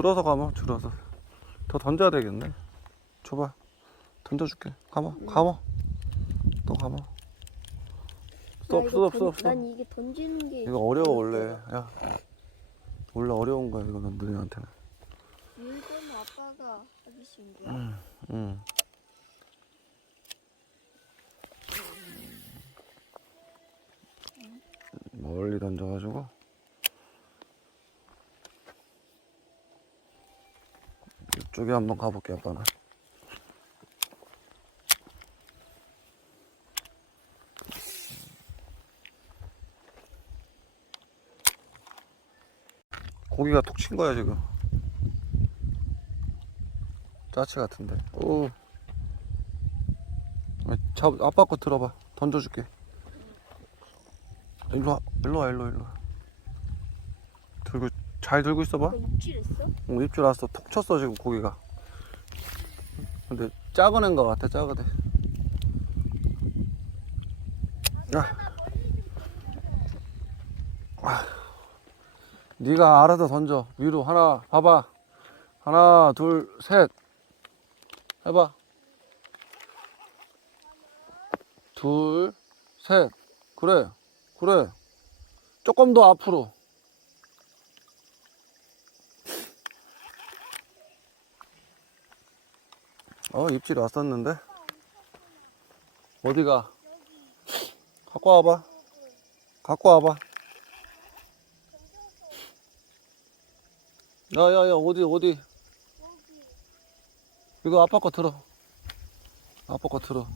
줄어서 가면 줄어서. 더 던져야 되겠네. 줘봐. 던져줄게. 감아 감아 또 감아 스톱 스톱 스톱 스톱 난 이게 던지는 게 이거 어려워 원래. 야. 원래 어려운 거야 이거는 너희한테는. 물건 아빠가 하기 쉬운 거야. 응 멀리 던져가지고 이쪽에 한번 가볼게 아빠는 고기가 톡 친 거야 지금. 짜치 같은데. 오. 아, 잡 아빠 거 들어봐. 던져줄게. 일로 와 일로 와 일로 와, 일로 와. 들고 잘 들고 있어봐. 너 입질했어? 어, 입질 왔어 톡 쳤어 지금 고기가. 근데 작은 애인 것 같아 작은 애. 야. 아. 네가 알아서 던져. 위로 하나 봐봐. 하나 둘 셋. 해봐. 둘 셋. 그래. 그래. 조금 더 앞으로 어 입질이 왔었는데 어디가 갖고 와봐 갖고 와봐 야야야 어디 어디 이거 아빠 거 들어 아빠 거 들어?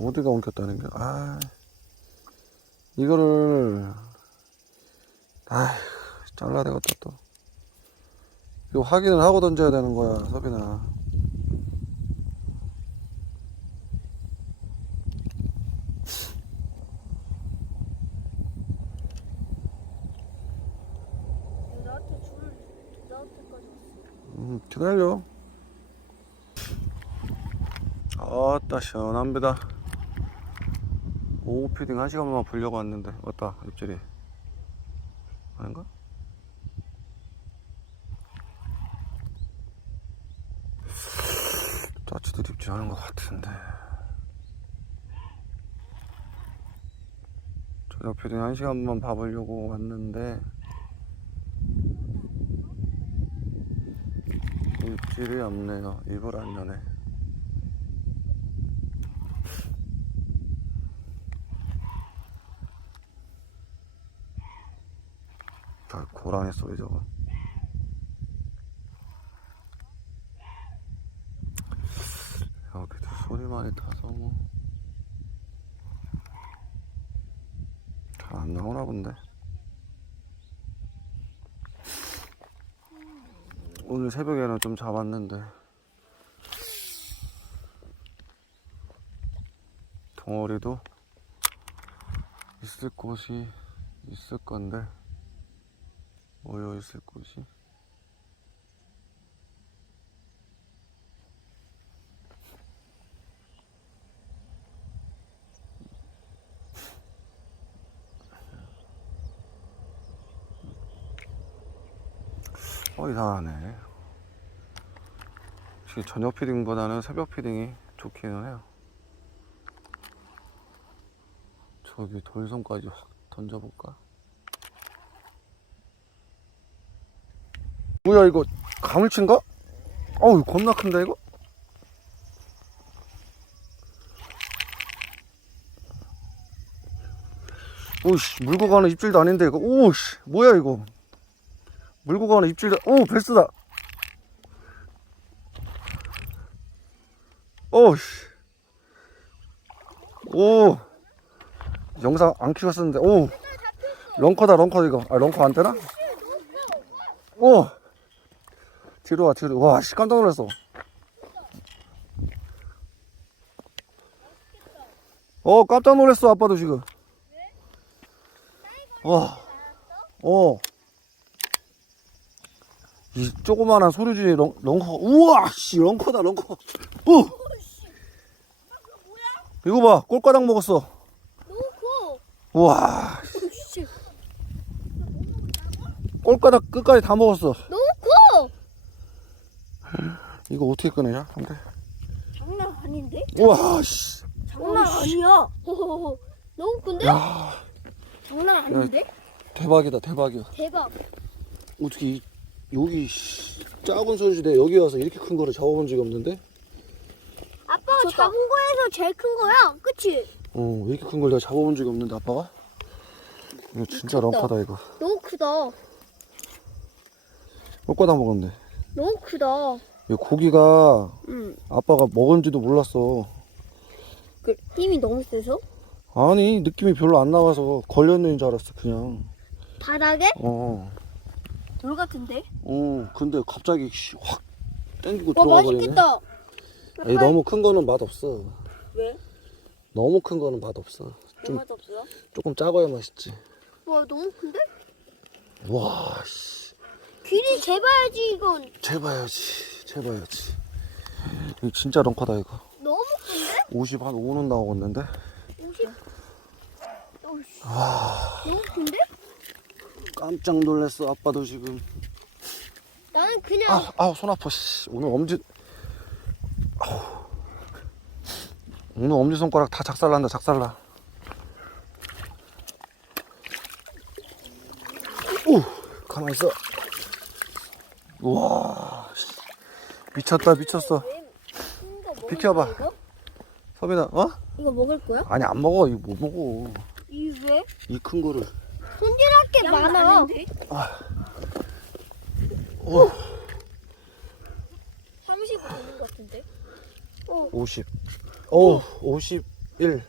어디가 엉켰다는 게? 아, 이거를, 아, 잘라야 되겠다, 또. 이거 확인을 하고 던져야 되는 거야, 서빈아. 나한테 줄을 나한테까지 왔어. 음, 기다려. 아따, 시원합니다. 오후 피딩 한 시간만 불려고 왔는데, 왔다, 입질이. 아닌가? 입질하는 것 같은데. 저녁 피딩 한 시간만 봐보려고 왔는데, 입질이 없네요. 입을 안 여네. 아, 고라니 소리 저거. 많이 타서 뭐. 잘 안 나오나 본데. 오늘 새벽에는 좀 잡았는데. 덩어리도 있을 곳이 있을 건데. 모여 있을 곳이 어 이상하네 혹시 저녁 피딩보다는 새벽 피딩이 좋기는 해요 저기 돌섬까지 확 던져볼까? 뭐야 이거 가물치인가? 어우 겁나 큰데 이거? 오씨 물고 가는 입질도 아닌데 이거 오씨 뭐야 이거 물고 가는 입질도 오 베스다. 오 씨. 오. 영상 안 키웠었는데 오. 런커다 런커 이거. 아 런커 안 되나? 오. 뒤로 와 뒤로. 와 씨 깜짝 놀랐어. 어 깜짝 놀랐어 아빠도 지금. 와 어 이 조그만한 소류주의 렁, 렁커 우와 씨 렁커다 렁커 오 이거 봐 꼴가닥 먹었어 너무 커. 우와 씨. 꼴가닥 끝까지 다 먹었어. 너무 커. 이거 어떻게 꺼내냐? 근데. 장난 아닌데? 우와, 씨. 장난 아니야. 호호호. 너무 큰데? 야, 장난 아닌데? 대박이다, 대박이야. 대박. 어떻게 이, 여기 씨, 작은 손실에 여기 와서 이렇게 큰 거를 잡아본 적이 없는데? 아빠가 작은 거에서 제일 큰 거야. 그치? 어, 이렇게 큰 걸 내가 잡아본 적이 없는데, 아빠가? 이거 진짜. 렁카다, 이거. 너무 크다. 꼴가닥 먹었네. 너무 크다. 이 고기가 응. 아빠가 먹은지도 몰랐어. 그 힘이 너무 세서? 아니, 느낌이 별로 안 나와서 걸렸는 줄 알았어, 그냥. 바닥에? 어. 돌 같은데? 어, 근데 갑자기 씨, 확 땡기고 와 들어가 버리네. 맛있겠다. 아니, 너무 큰 거는 맛없어. 왜? 너무 큰 거는 맛없어. 좀맛 없어요? 조금 작아야 맛있지. 와 너무 큰데? 와, 씨. 길이 재봐야지 이건. 재봐야지. 재봐야지. 이거 진짜 렁커다 이거. 너무 큰데? 50 한 5는 나오겠는데? 50. 어이씨. 너무 큰데? 깜짝 놀랐어. 아빠도 지금. 나는 그냥 아, 아우 손 아파. 씨. 오늘 엄지 아우. 오늘 엄지 손가락 다 작살난다. 작살나. 오, 가만 있어. 우와, 씨. 미쳤다, 미쳤어. 먹을 비켜봐. 거야, 이거? 서빈아, 어? 이거 먹을 거야? 아니 안 먹어. 이거 못 먹어. 이 왜? 이 큰 거를. 게 많아. 오, 30 되는 것 같은데? 어, 50. 오, 51.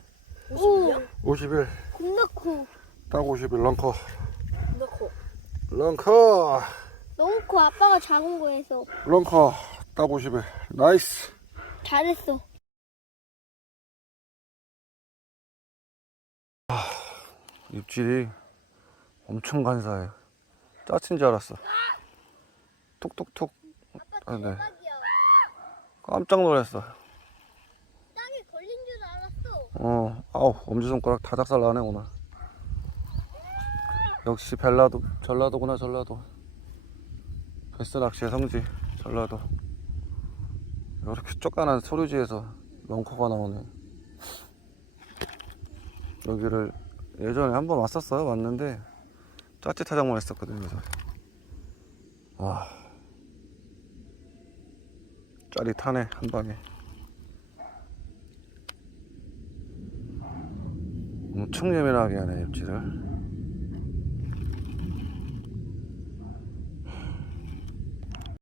오, 51. 겁나 커. 딱 51. 런커. 겁나 커. 런커. 너무 커. 아빠가 작은 거에서 런커. 딱 51. 나이스. 잘했어. 입질이 엄청 간사해. 짜친 줄 알았어. 톡톡톡. 아, 네. 깜짝 놀랐어. 땅에 걸린 줄 알았어. 어, 아우, 엄지손가락 다 작살 나네, 오늘. 역시 벨라도, 전라도구나, 전라도. 베스 낚시의 성지, 전라도. 이렇게 쪼까난 소류지에서 런커가 나오네. 여기를 예전에 한 번 왔었어요, 왔는데, 짜릿하장만 했었거든요, 그래서. 와. 짜릿하네, 한 방에. 엄청 예민하게 하네 입질을